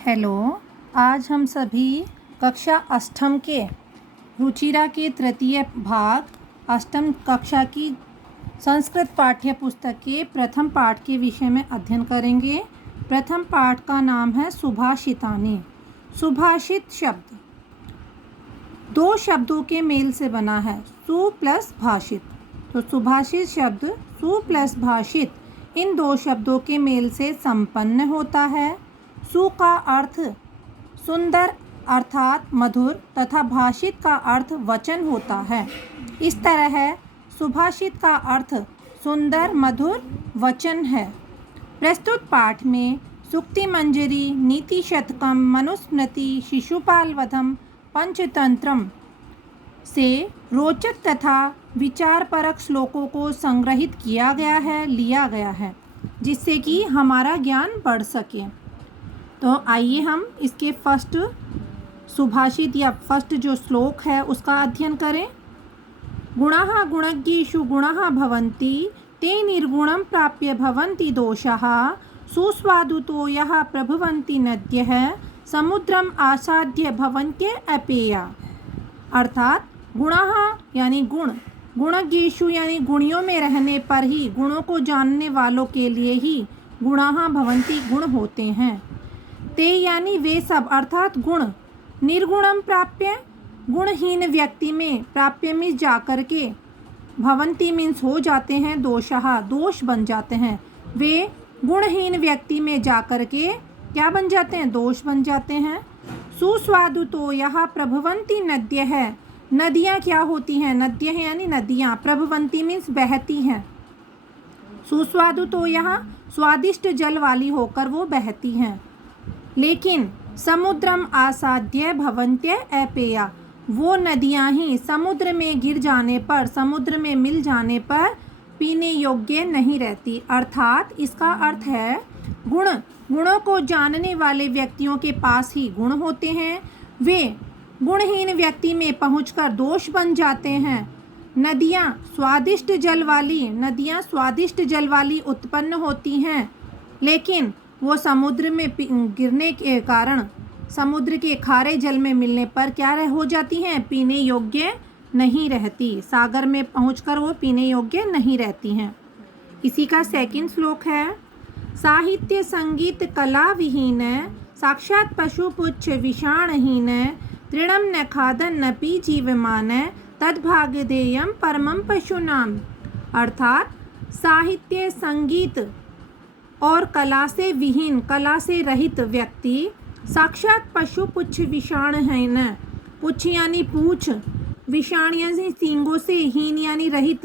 Hello. आज हम सभी कक्षा अष्टम के रुचिरा के तृतीय भाग अष्टम कक्षा की संस्कृत पाठ्य पुस्तक के प्रथम पाठ के विषय में अध्ययन करेंगे। प्रथम पाठ का नाम है सुभाषितानि। सुभाषित शब्द दो शब्दों के मेल से बना है, सु प्लस भाषित। तो सुभाषित शब्द सु प्लस भाषित इन दो शब्दों के मेल से संपन्न होता है। सु का अर्थ सुंदर अर्थात मधुर तथा भाषित का अर्थ वचन होता है। इस तरह है सुभाषित का अर्थ सुंदर मधुर वचन है। प्रस्तुत पाठ में सूक्ति मंजरी, नीति शतकम, मनुस्मृति, शिशुपाल वधम, पंचतंत्रम से रोचक तथा विचारपरक श्लोकों को संग्रहित लिया गया है जिससे कि हमारा ज्ञान बढ़ सके। तो आइए हम इसके फर्स्ट सुभाषित या फर्स्ट जो श्लोक है उसका अध्ययन करें। गुणाः गुणज्ञेषु गुणाः भवन्ति ते निर्गुणं प्राप्य भवन्ति दोषाः सुस्वादुतो यः प्रभवन्ति नद्यः समुद्रम आसाद्य भवन्त्य अपेया। अर्थात गुणाः यानी गुण, गुणज्ञेषु यानी गुणियों में रहने पर ही, गुणों को जानने वालों के लिए ही गुणाः भवन्ति गुण होते हैं। ते यानी वे सब अर्थात गुण, निर्गुणम प्राप्य गुणहीन व्यक्ति में, प्राप्य में जाकर के, भवंती मीन्स हो जाते हैं, दोषः दोष बन जाते हैं। वे गुणहीन व्यक्ति में जाकर के क्या बन जाते हैं? दोष बन जाते हैं। सुस्वादुतो यः प्रभवन्ति नद्यः, नदियाँ क्या होती हैं? नद्यः यानी नदियाँ, प्रभवन्ति मीन्स बहती हैं। सुस्वादुतो यः स्वादिष्ट जल वाली होकर वो बहती हैं। लेकिन समुद्रम आसाद्य भवन्त्य अपेया, वो नदियाँ ही समुद्र में गिर जाने पर, समुद्र में मिल जाने पर पीने योग्य नहीं रहती। अर्थात इसका अर्थ है गुणों को जानने वाले व्यक्तियों के पास ही गुण होते हैं, वे गुणहीन व्यक्ति में पहुंचकर दोष बन जाते हैं। नदियाँ स्वादिष्ट जल वाली उत्पन्न होती हैं, लेकिन वो समुद्र में गिरने के कारण, समुद्र के खारे जल में मिलने पर क्या हो जाती हैं? पीने योग्य नहीं रहती। सागर में पहुंचकर वो पीने योग्य नहीं रहती हैं। इसी का सेकंड श्लोक है, साहित्य संगीत कला विहीन साक्षात पशुपुच्छ विषाणहीन तृणम न खादन न पी जीवमान तद्भागधेयम परमं पशूनाम। अर्थात साहित्य, संगीत और कला से विहीन, कला से रहित व्यक्ति साक्षात पशु पुच्छ विषाणहीन, पुच्छ यानी पूछ, विषाण यानी सींगों से, हीन यानी रहित,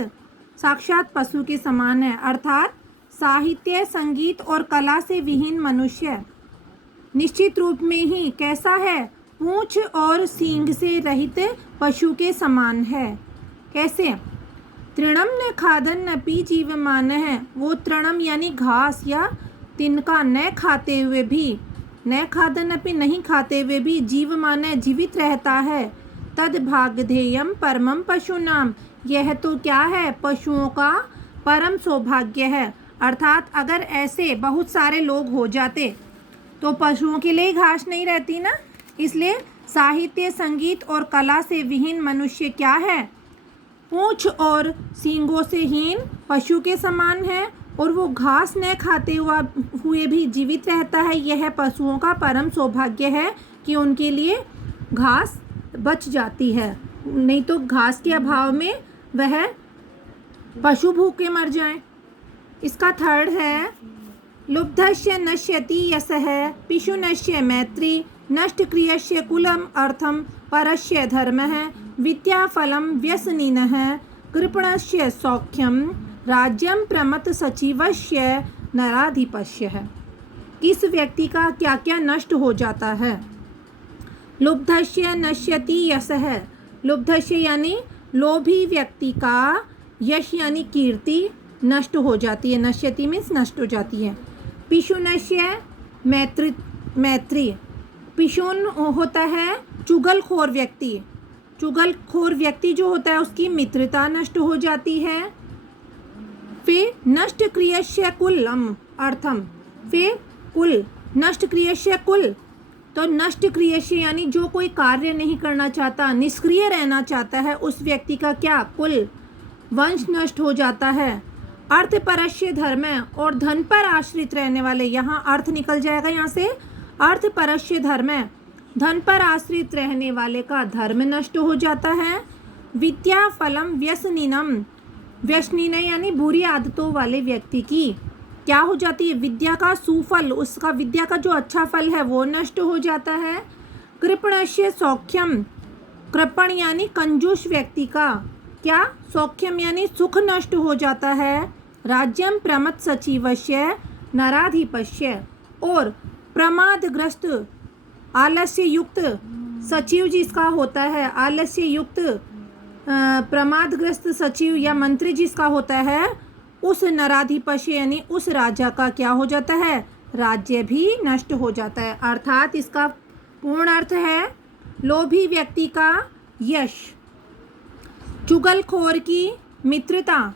साक्षात पशु के समान है। अर्थात साहित्य, संगीत और कला से विहीन मनुष्य निश्चित रूप में ही कैसा है? पूंछ और सींग से रहित पशु के समान है। कैसे? तृणम न खादन न पी जीवमान है, वो तृणम यानी घास या तिनका न खाते हुए भी, न खादन न पी नहीं खाते हुए भी, जीवमान जीवित रहता है। तद भागधेयम परमं पशूनाम, यह तो क्या है? पशुओं का परम सौभाग्य है। अर्थात अगर ऐसे बहुत सारे लोग हो जाते तो पशुओं के लिए घास नहीं रहती ना। इसलिए साहित्य, संगीत और कला से विहीन मनुष्य क्या है? पूंछ और सींगों से हीन पशु के समान है, और वो घास न खाते हुए भी जीवित रहता है। यह पशुओं का परम सौभाग्य है कि उनके लिए घास बच जाती है, नहीं तो घास के अभाव में वह पशु भूखे मर जाएं। इसका थर्ड है, लुब्धस्य नश्यति यशः पिशुनस्य मैत्री नष्ट क्रियस्य कुलम अर्थम परस्य धर्मः विद्याफलम व्यसनिनः कृपणस्य सौख्यम राज्यम प्रमथ सचिवस्य नराधिपस्य। किस व्यक्ति का क्या क्या नष्ट हो जाता है? लुब्धस्य नश्यति यशः, लुब्धस्य यानी लोभी व्यक्ति का, यश यानी कीर्ति नष्ट हो जाती है, नश्यति मीन्स नष्ट हो जाती है। पिशुनस्य मैत्री, पिशुन होता है चुगलखोर व्यक्ति, चुगलखोर व्यक्ति जो होता है उसकी मित्रता नष्ट हो जाती है। फिर नष्ट क्रियस्य कुलम अर्थम, फिर कुल, नष्ट क्रियस्य कुल तो नष्ट क्रियशील यानी जो कोई कार्य नहीं करना चाहता, निष्क्रिय रहना चाहता है, उस व्यक्ति का क्या कुल वंश नष्ट हो जाता है। अर्थपरस्य धर्म और धन पर आश्रित रहने वाले, यहाँ अर्थ निकल जाएगा यहाँ से, अर्थपरस्य धर्म, धन पर आश्रित रहने वाले का धर्म नष्ट हो जाता है। विद्या फलम व्यसनिनम, व्यसनीन यानी बुरी आदतों वाले व्यक्ति की क्या हो जाती है, विद्या का सुफल, उसका विद्या का जो अच्छा फल है वो नष्ट हो जाता है। कृपणस्य सौख्यम, कृपण यानी कंजूस व्यक्ति का क्या, सौख्यम यानी सुख नष्ट हो जाता है। राज्यम प्रमथ सचिवस्य नराधिपस्य, और प्रमादग्रस्त आलस्य युक्त सचिव जिसका होता है, आलस्य युक्त प्रमादग्रस्त सचिव या मंत्री जिसका होता है, उस नराधिपस्य यानी उस राजा का क्या हो जाता है, राज्य भी नष्ट हो जाता है। अर्थात इसका पूर्ण अर्थ है लोभी व्यक्ति का यश, चुगलखोर की मित्रता,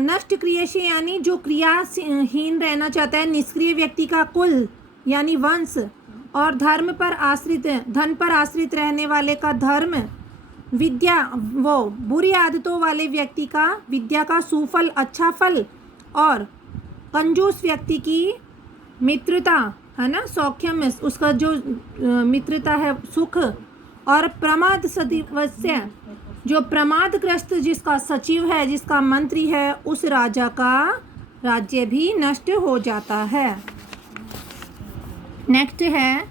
नष्ट क्रियाशील यानी जो क्रियाहीन रहना चाहता है, निष्क्रिय व्यक्ति का कुल यानी वंश, और धर्म पर आश्रित, धन पर आश्रित रहने वाले का धर्म, विद्या वो बुरी आदतों वाले व्यक्ति का विद्या का सुफल अच्छा फल, और कंजूस व्यक्ति की मित्रता है ना, सौख्यम उसका जो मित्रता है सुख, और प्रमाद सदिवस्य जो प्रमादग्रस्त जिसका सचिव है, जिसका मंत्री है, उस राजा का राज्य भी नष्ट हो जाता है। नेक्स्ट है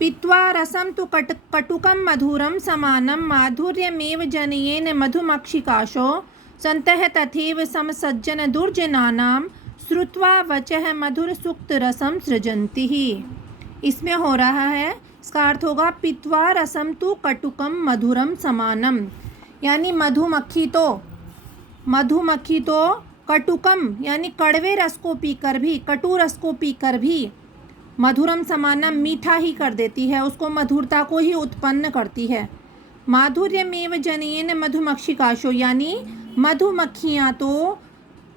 पीत्वा रसम तु कटुकम मधुरम समानम माधुर्यमेव जनयेन मधुमक्षिकाशो संतः तथैव समसज्जन दुर्जनानां श्रुत्वा वचः मधुर सुक्त रसम सृजन्ति ही। इसमें हो रहा है, इसका अर्थ होगा पीत्वा रसम तु कटुकम मधुरम समानम, यानी मधुमक्खी तो कटुकम यानी कड़वे रस को पीकर भी, कटु रस को पीकर भी, मधुरम समानम मीठा ही कर देती है, उसको मधुरता को ही उत्पन्न करती है। माधुर्यमेव जनयेन मधुमक्षिकाशो यानी मधुमक्खियाँ तो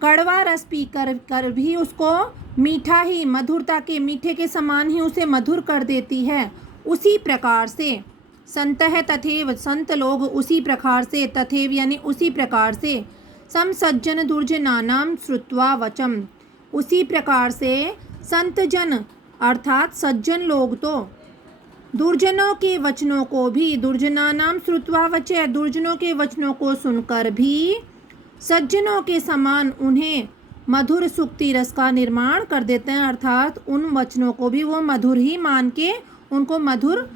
कड़वा रस पी कर भी उसको मीठा ही, मधुरता के मीठे के समान ही उसे मधुर कर देती है। उसी प्रकार से संतः तथैव, संत लोग उसी प्रकार से, तथैव यानी उसी प्रकार से, समसज्जन दुर्जनानां श्रुत्वा वचम, उसी प्रकार से संत जन अर्थात सज्जन लोग तो दुर्जनों के वचनों को भी, दुर्जनानां श्रुत्वा वचः दुर्जनों के वचनों को सुनकर भी सज्जनों के समान उन्हें मधुर सुक्ति रस का निर्माण कर देते हैं, अर्थात उन वचनों को भी वो मधुर ही मान के उनको मधुर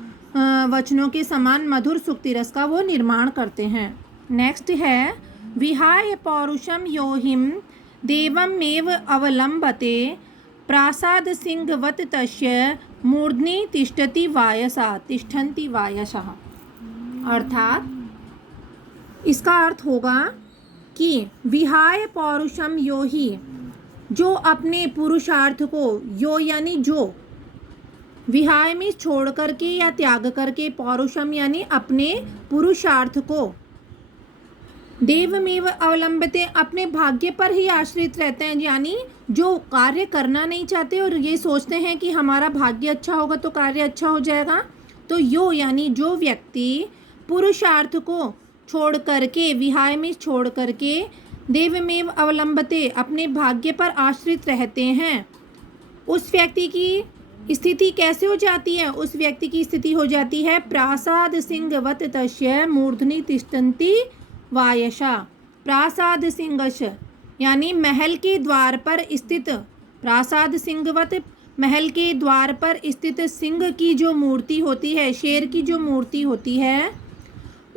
वचनों के समान मधुर सुक्ति रस का वो निर्माण करते हैं। नेक्स्ट है विहाय पौरुषम योहिम देवमेव अवलंबते प्रासाद सिंहवत तस्य मूर्ध्नि तिष्ठति वायसा, तिष्ठन्ति वायसः। अर्थात इसका अर्थ होगा कि विहाय पौरुषम यो ही, जो अपने पुरुषार्थ को, यो यानी जो, विहाय में छोड़ करके या त्याग करके, पौरुषम यानी अपने पुरुषार्थ को, देवमेव अवलंबते अपने भाग्य पर ही आश्रित रहते हैं, यानी जो कार्य करना नहीं चाहते और ये सोचते हैं कि हमारा भाग्य अच्छा होगा तो कार्य अच्छा हो जाएगा। तो यो यानी जो व्यक्ति पुरुषार्थ को छोड़ करके, विहाय में छोड़ करके, देवमेव अवलंबते अपने भाग्य पर आश्रित रहते हैं, उस व्यक्ति की स्थिति कैसे हो जाती है, उस व्यक्ति की स्थिति हो जाती है प्रासाद सिंहवत तस्य मूर्धनि तिष्ठन्ति वायसा। प्रासाद सिंहश यानी महल के द्वार पर स्थित, प्रासाद सिंहवत महल के द्वार पर स्थित सिंह की जो मूर्ति होती है, शेर की जो मूर्ति होती है,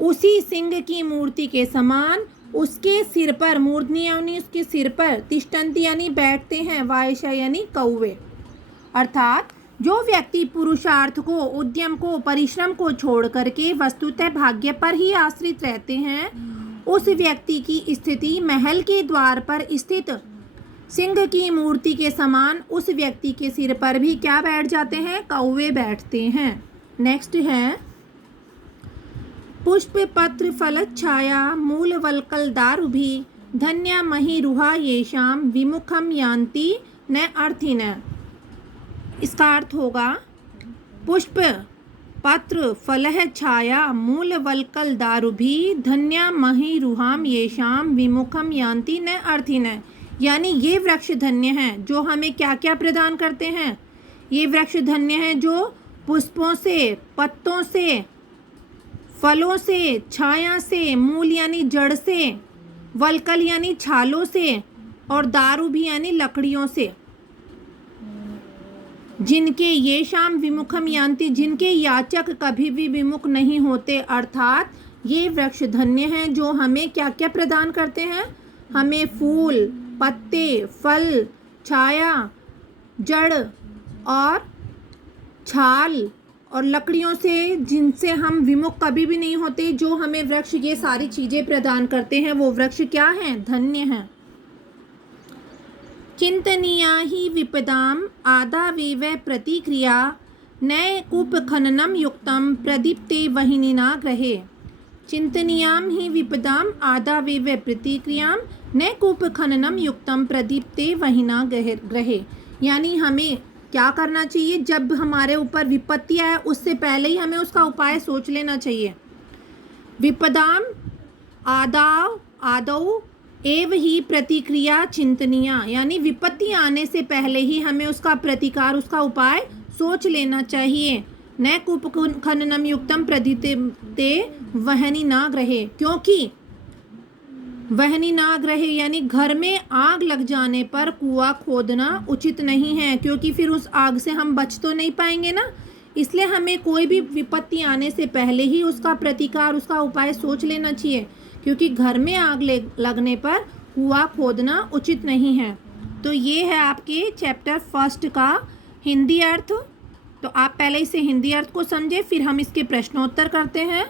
उसी सिंह की मूर्ति के समान उसके सिर पर, मूर्धनि यानी उसके सिर पर, तिष्ठन्ति यानी बैठते हैं, वायसा यानी कौवे। अर्थात जो व्यक्ति पुरुषार्थ को, उद्यम को, परिश्रम को छोड़ करके वस्तुतः भाग्य पर ही आश्रित रहते हैं, उस व्यक्ति की स्थिति महल के द्वार पर स्थित सिंह की मूर्ति के समान उस व्यक्ति के सिर पर भी क्या बैठ जाते हैं, कौवे बैठते हैं। नेक्स्ट है पुष्प पत्र फल छाया मूल वल्कल दारुभी धन्या मही रुहा येषाम विमुखम यान्ति न अर्थिन। इसका अर्थ होगा पुष्प पत्र फलह छाया मूल वल्कल दारुभी धन्या मही रुहाम येषाम विमुखम यान्ति न अर्थिन। यानी ये वृक्ष धन्य हैं जो हमें क्या क्या प्रदान करते हैं। ये वृक्ष धन्य हैं जो पुष्पों से, पत्तों से, फलों से, छाया से, मूल यानी जड़ से, वल्कल यानी छालों से, और दारू भी यानी लकड़ियों से, जिनके ये शाम विमुखम यान्ति, जिनके याचक कभी भी विमुख नहीं होते। अर्थात ये वृक्ष धन्य हैं जो हमें क्या क्या प्रदान करते हैं। हमें फूल, पत्ते, फल, छाया, जड़ और छाल और लकड़ियों से, जिनसे हम विमुख कभी भी नहीं होते। जो हमें वृक्ष ये सारी चीज़ें प्रदान करते हैं वो वृक्ष क्या हैं, धन्य हैं। चिंतनीया ही विपदाम आदावेव प्रतिक्रिया न कूप खननम युक्तम प्रदीप्ते वहिनीना ग्रहे। चिंतनीयाम ही विपदाम आदावेव प्रतिक्रियाम न कूप खननम युक्तम प्रदीप्ते वहिना ग्रहे। यानी हमें क्या करना चाहिए, जब हमारे ऊपर विपत्ति आए उससे पहले ही हमें उसका उपाय सोच लेना चाहिए। विपदाम आदौ एव ही प्रतिक्रिया चिंतनीया, यानी विपत्ति आने से पहले ही हमें उसका प्रतिकार, उसका उपाय सोच लेना चाहिए। न कूप खननम युक्तम प्रदीप्ते वहनी ना ग्रहे, क्योंकि वहनी ना ग्रहे यानी घर में आग लग जाने पर कुआं खोदना उचित नहीं है, क्योंकि फिर उस आग से हम बच तो नहीं पाएंगे ना। इसलिए हमें कोई भी विपत्ति आने से पहले ही उसका प्रतिकार, उसका उपाय सोच लेना चाहिए, क्योंकि घर में आग लगने पर कुआं खोदना उचित नहीं है। तो ये है आपके चैप्टर फर्स्ट का हिंदी अर्थ। तो आप पहले इसे हिंदी अर्थ को समझे, फिर हम इसके प्रश्नोत्तर करते हैं।